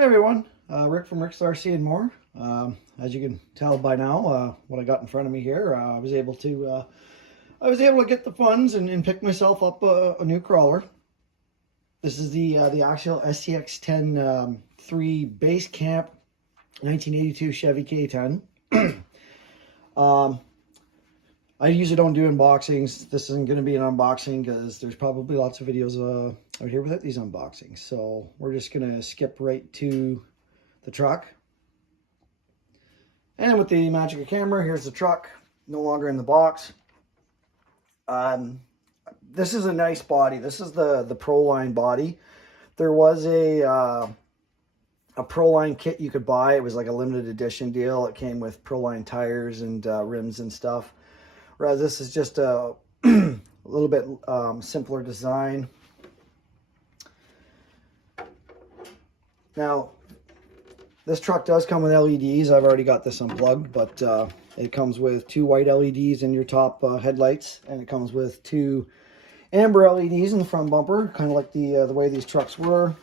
Hey everyone, Rick from Rick's RC and More. As you can tell by now, what I got in front of me here, I was able to get the funds and pick myself up a new crawler. This is the Axial SCX-10 3 Base Camp 1982 Chevy K10. I usually don't do unboxings. This isn't going to be an unboxing because there's probably lots of videos out here without these unboxings. So we're just going to skip right to the truck. And with the magic of camera, here's the truck, no longer in the box. This is a nice body. This is the Proline body. There was a Proline kit you could buy. It was like a limited edition deal. It came with Proline tires and rims and stuff. Whereas this is just a little bit simpler design. Now, this truck does come with LEDs. I've already got this unplugged, but it comes with 2 white LEDs in your top headlights, and it comes with 2 amber LEDs in the front bumper, kind of like the way these trucks were.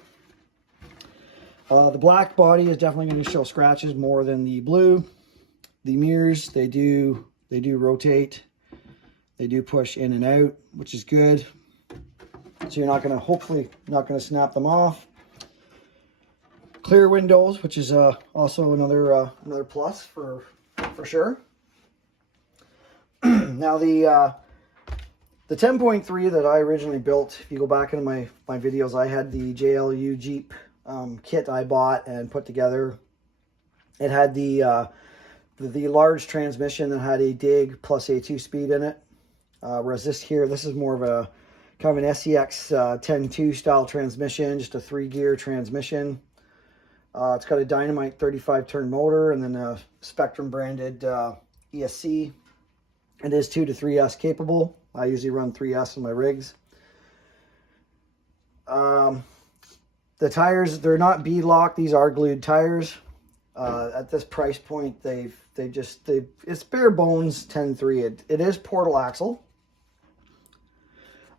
The black body is definitely going to show scratches more than the blue. The mirrors, they do rotate. They do push in and out, which is good. So you're not going to, hopefully, not going to snap them off. Clear windows, which is also another plus for sure. Now the 10.3 that I originally built, if you go back into my videos, I had the JLU Jeep kit I bought and put together. It had the large transmission that had a dig plus a 2-speed in it. Whereas this is more of a kind of an SCX 10.2 style transmission, just a 3-gear transmission. It's got a Dynamite 35-turn motor and then a Spectrum branded ESC. It is 2 to 3S capable. I usually run 3S in my rigs. The tires, they're not bead-locked. These are glued tires. At this price point, it's bare bones 10.3. It is portal axle.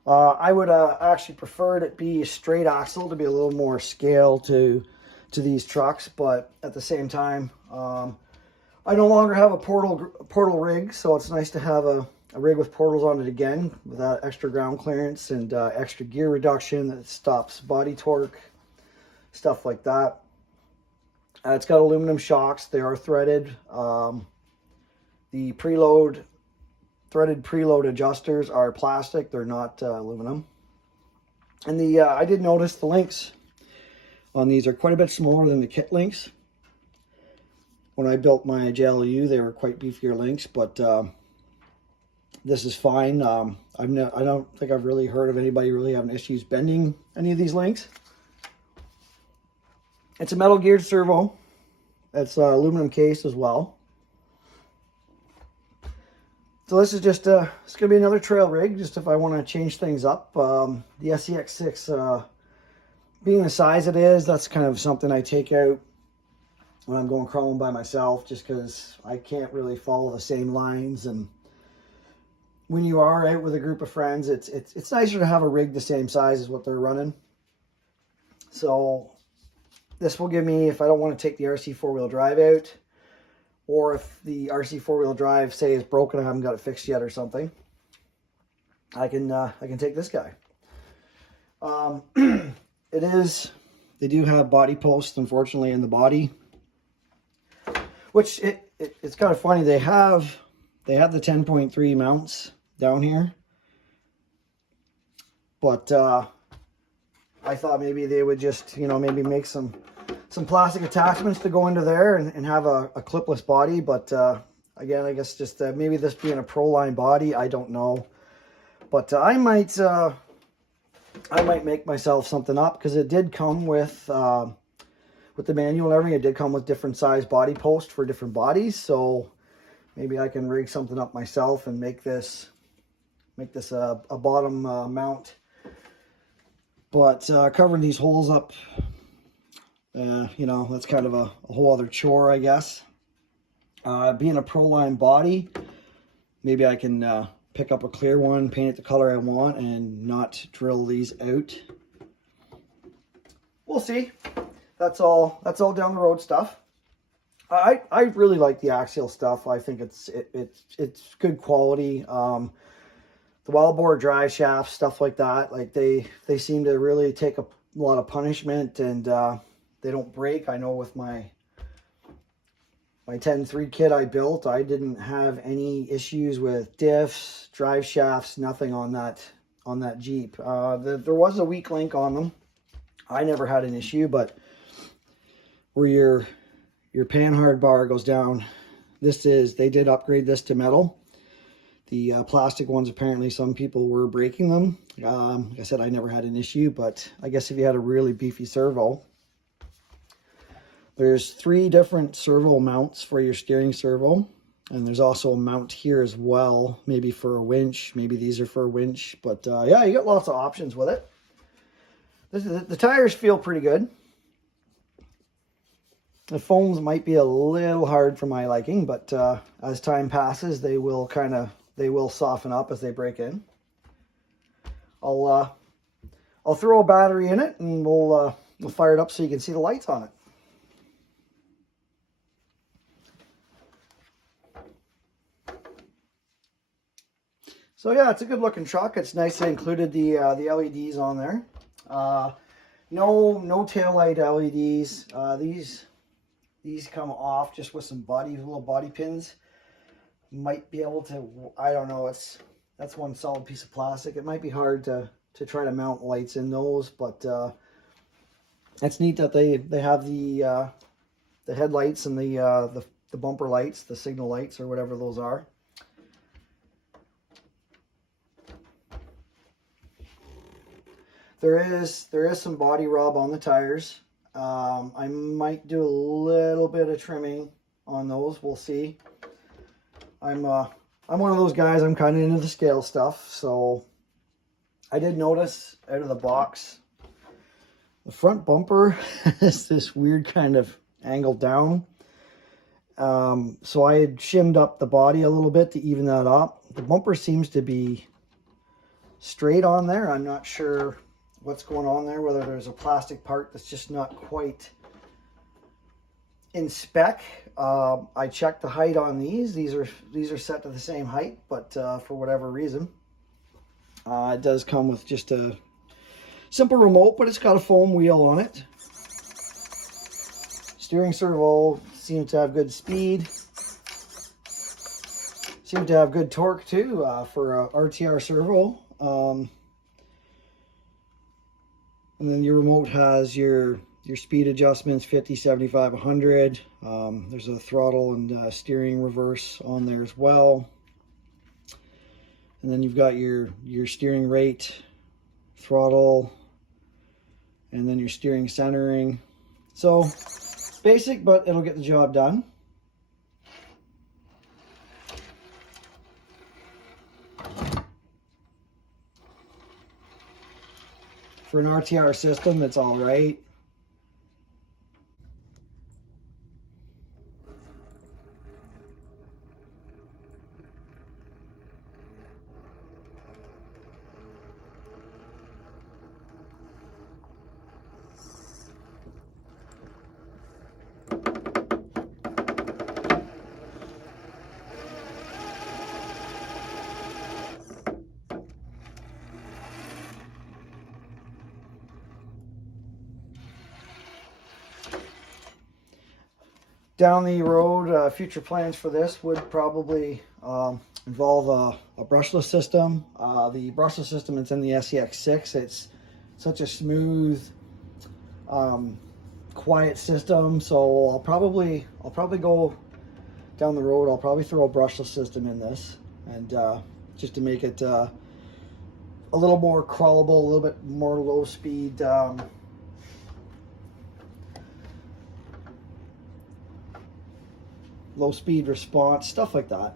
I would actually prefer it be straight axle to be a little more scale to these trucks, but at the same time, I no longer have a portal rig, so it's nice to have a rig with portals on it again, with that extra ground clearance and extra gear reduction that stops body torque, stuff like that. It's got aluminum shocks. They are threaded. The threaded preload adjusters are plastic. They're not aluminum. And I did notice the links on these are quite a bit smaller than the kit links. When I built my JLU, they were quite beefier links, but this is fine. I don't think I've really heard of anybody really having issues bending any of these links. It's a metal geared servo. It's aluminum case as well. So this is just it's gonna be another trail rig, just if I want to change things up. The SCX-6, being the size it is, that's kind of something I take out when I'm going crawling by myself, just because I can't really follow the same lines. And when you are out with a group of friends, it's nicer to have a rig the same size as what they're running. So this will give me, if I don't want to take the RC 4-wheel drive out, or if the RC 4-wheel drive, say, is broken, I haven't got it fixed yet or something, I can take this guy. They do have body posts, unfortunately, in the body, which it's kind of funny. They have the 10.3 mounts down here, but I thought maybe they would just, maybe make some plastic attachments to go into there and have a clipless body. But again, I guess just maybe this being a Proline body, I don't know. But I might make myself something up, because it did come with the manual and everything. It did come with different size body posts for different bodies. So maybe I can rig something up myself and make this a bottom mount. But covering these holes up, that's kind of a whole other chore, I guess. Being a Proline body, maybe I can pick up a clear one, paint it the color I want, and not drill these out. We'll see. that's all down the road stuff. I really like the Axial stuff. I think it's good quality. The wild boar drive shafts, stuff like that, like they seem to really take a lot of punishment, and they don't break. I know with my 10.3 kit I built, I didn't have any issues with diffs, drive shafts, nothing on that Jeep. There was a weak link on them. I never had an issue, but where your panhard bar goes down, they did upgrade this to metal. The plastic ones, apparently some people were breaking them. Like I said, I never had an issue, but I guess if you had a really beefy servo, there's 3 different servo mounts for your steering servo. And there's also a mount here as well, maybe for a winch. Maybe these are for a winch. But yeah, you got lots of options with it. The tires feel pretty good. The foams might be a little hard for my liking, but as time passes, they will soften up as they break in. I'll throw a battery in it, and we'll fire it up so you can see the lights on it. So yeah, it's a good looking truck. It's nice they included the LEDs on there. No tail light LEDs. These come off just with some little body pins. Might be able to, I don't know, that's one solid piece of plastic. It might be hard to try to mount lights in those, but it's neat that they have the headlights and the bumper lights, the signal lights or whatever those are. There is some body rub on the tires. I might do a little bit of trimming on those. We'll see. I'm one of those guys. I'm kind of into the scale stuff, so I did notice out of the box the front bumper has this weird kind of angle down. So I had shimmed up the body a little bit to even that up. The bumper seems to be straight on there. I'm not sure what's going on there, whether there's a plastic part that's just not quite in spec. I checked the height on these. These are set to the same height, but for whatever reason, it does come with just a simple remote, but it's got a foam wheel on it. Steering servo seems to have good speed. Seems to have good torque too for a RTR servo. And then your remote has your speed adjustments, 50, 75, 100. There's a throttle and steering reverse on there as well. And then you've got your steering rate, throttle, and then your steering centering. So basic, but it'll get the job done. For an RTR system, it's all right. Down the road, future plans for this would probably involve a brushless system. The brushless system is in the SEX6. It's such a smooth, quiet system. So I'll probably go down the road. I'll probably throw a brushless system in this, and just to make it a little more crawlable, a little bit more low speed. Low speed response, stuff like that.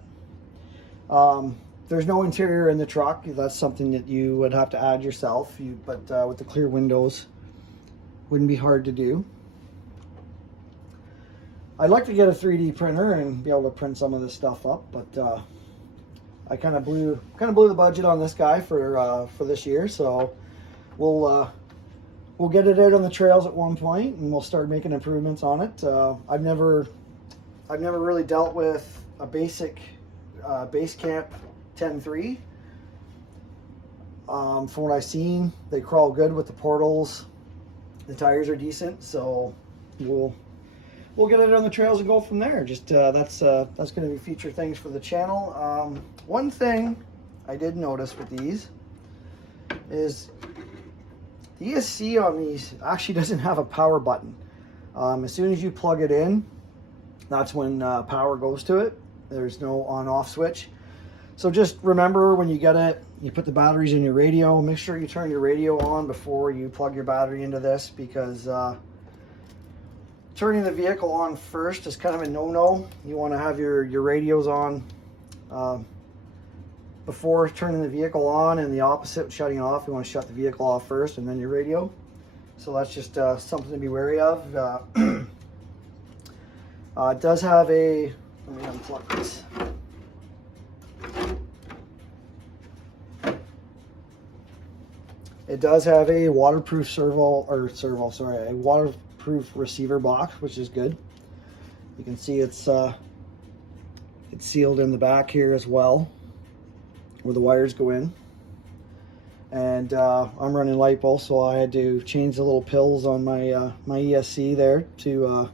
There's no interior in the truck. That's something that you would have to add yourself. But with the clear windows, wouldn't be hard to do. I'd like to get a 3D printer and be able to print some of this stuff up, but I kind of blew the budget on this guy for this year. So we'll we'll get it out on the trails at one point, and we'll start making improvements on it. I've never really dealt with a basic base camp 10.3. From what I've seen, they crawl good with the portals. The tires are decent, so we'll get it on the trails and go from there. Just that's going to be feature things for the channel. One thing I did notice with these is the ESC on these actually doesn't have a power button. As soon as you plug it in, that's when power goes to it. There's no on-off switch. So just remember, when you get it, you put the batteries in your radio. Make sure you turn your radio on before you plug your battery into this, because turning the vehicle on first is kind of a no-no. You want to have your radios on before turning the vehicle on, and the opposite, shutting it off. You want to shut the vehicle off first and then your radio. So that's just something to be wary of. It does have a, let me unplug this. It does have a waterproof a waterproof receiver box, which is good. You can see it's sealed in the back here as well, where the wires go in. And I'm running LiPo, so I had to change the little pills on my my ESC there to a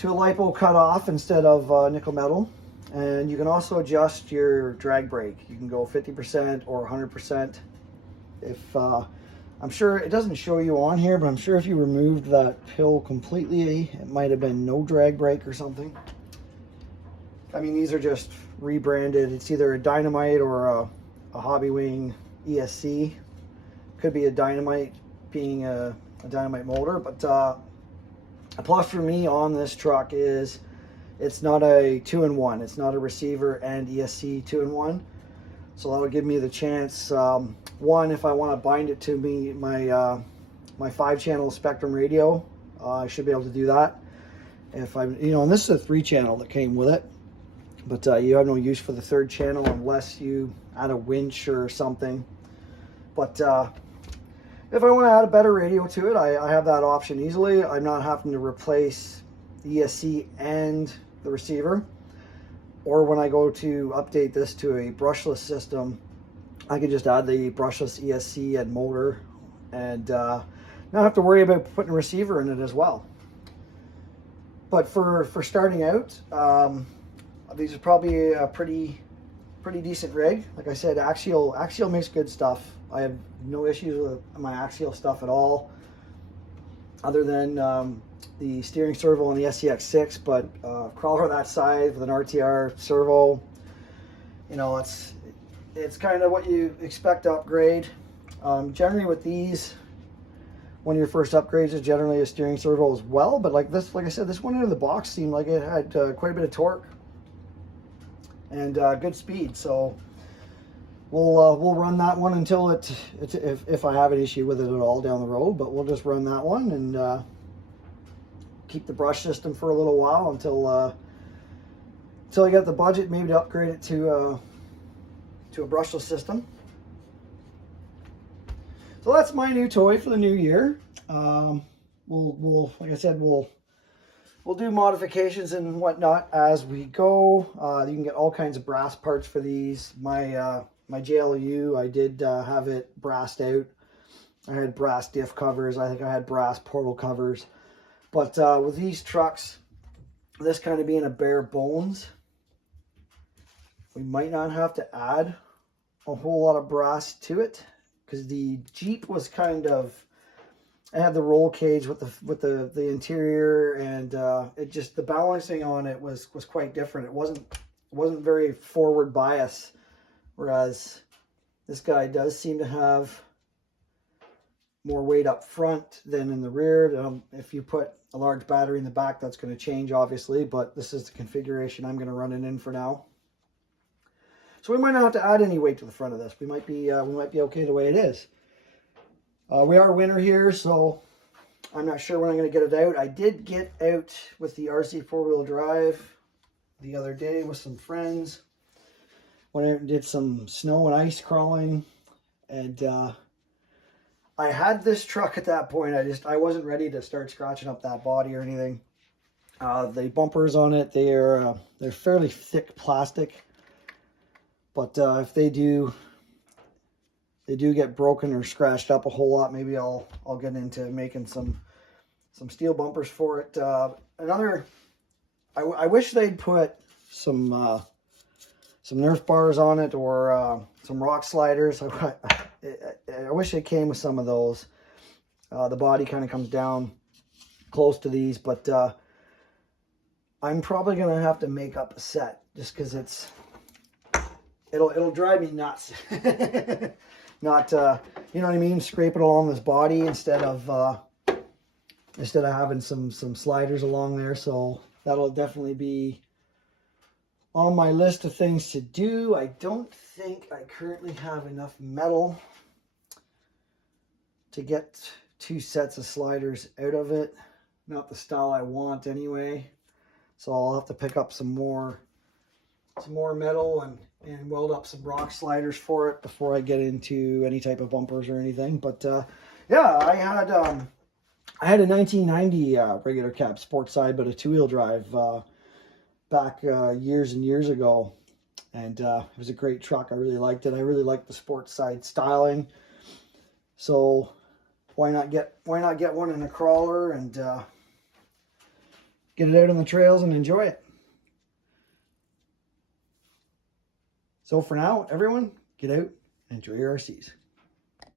LiPo cutoff instead of nickel metal. And you can also adjust your drag brake. You can go 50% or 100%. If I'm sure it doesn't show you on here, but I'm sure if you removed that pill completely, it might have been no drag brake or something. I mean, these are just rebranded. It's either a Dynamite or a Hobby Wing ESC. Could be a Dynamite, being a Dynamite motor. But a plus for me on this truck is it's not a 2-in-1. It's not a receiver and ESC 2-in-1. So that'll give me the chance, one, if I want to bind it to my 5-channel Spectrum radio, I should be able to do that. If I, and this is a 3-channel that came with it, but you have no use for the 3rd channel unless you add a winch or something. But if I want to add a better radio to it, I have that option easily. I'm not having to replace the ESC and the receiver. Or when I go to update this to a brushless system, I can just add the brushless ESC and motor, and not have to worry about putting a receiver in it as well. But for starting out, these are probably a pretty decent rig. Like I said, Axial makes good stuff. I have no issues with my Axial stuff at all, other than the steering servo on the SCX6. But crawler that size with an RTR servo, it's kind of what you expect to upgrade. Generally with these, one of your first upgrades is generally a steering servo as well. But like I said, this one out of the box seemed like it had quite a bit of torque and good speed. So we'll run that one until if I have an issue with it at all down the road. But we'll just run that one and keep the brush system for a little while until I get the budget maybe to upgrade it to a brushless system. So that's my new toy for the new year. We'll like I said, we'll do modifications and whatnot as we go. You can get all kinds of brass parts for these. My JLU, I did have it brassed out. I had brass diff covers. I think I had brass portal covers. But with these trucks, this kind of being a bare bones, we might not have to add a whole lot of brass to it, because the Jeep was kind of, it had the roll cage with the interior, and it just, the balancing on it was quite different. It wasn't very forward bias, whereas this guy does seem to have more weight up front than in the rear. If you put a large battery in the back, that's going to change obviously, but this is the configuration I'm going to run it in for now. So we might not have to add any weight to the front of this. We might be okay the way it is. We are winter here, so I'm not sure when I'm going to get it out. I did get out with the RC 4-wheel drive the other day with some friends. Went out and did some snow and ice crawling, and I had this truck at that point. I wasn't ready to start scratching up that body or anything. The bumpers on it, they're fairly thick plastic, but if they do get broken or scratched up a whole lot, maybe I'll get into making some steel bumpers for it. I wish they'd put some Nerf bars on it, or some rock sliders. I wish it came with some of those. The body kind of comes down close to these, but I'm probably gonna have to make up a set just because it'll drive me nuts. Not you know what I mean, scraping along this body instead of having some sliders along there. So that'll definitely be on my list of things to do. I don't think I currently have enough metal to get 2 sets of sliders out of it. Not the style I want anyway. So I'll have to pick up some more metal and weld up some rock sliders for it before I get into any type of bumpers or anything. But yeah, I had a 1990 regular cab sports side, but a 2-wheel drive back years and years ago, and it was a great truck. I really liked it. I really liked the sports side styling. So why not get one in a crawler and get it out on the trails and enjoy it. So for now, everyone, get out and enjoy your RCs.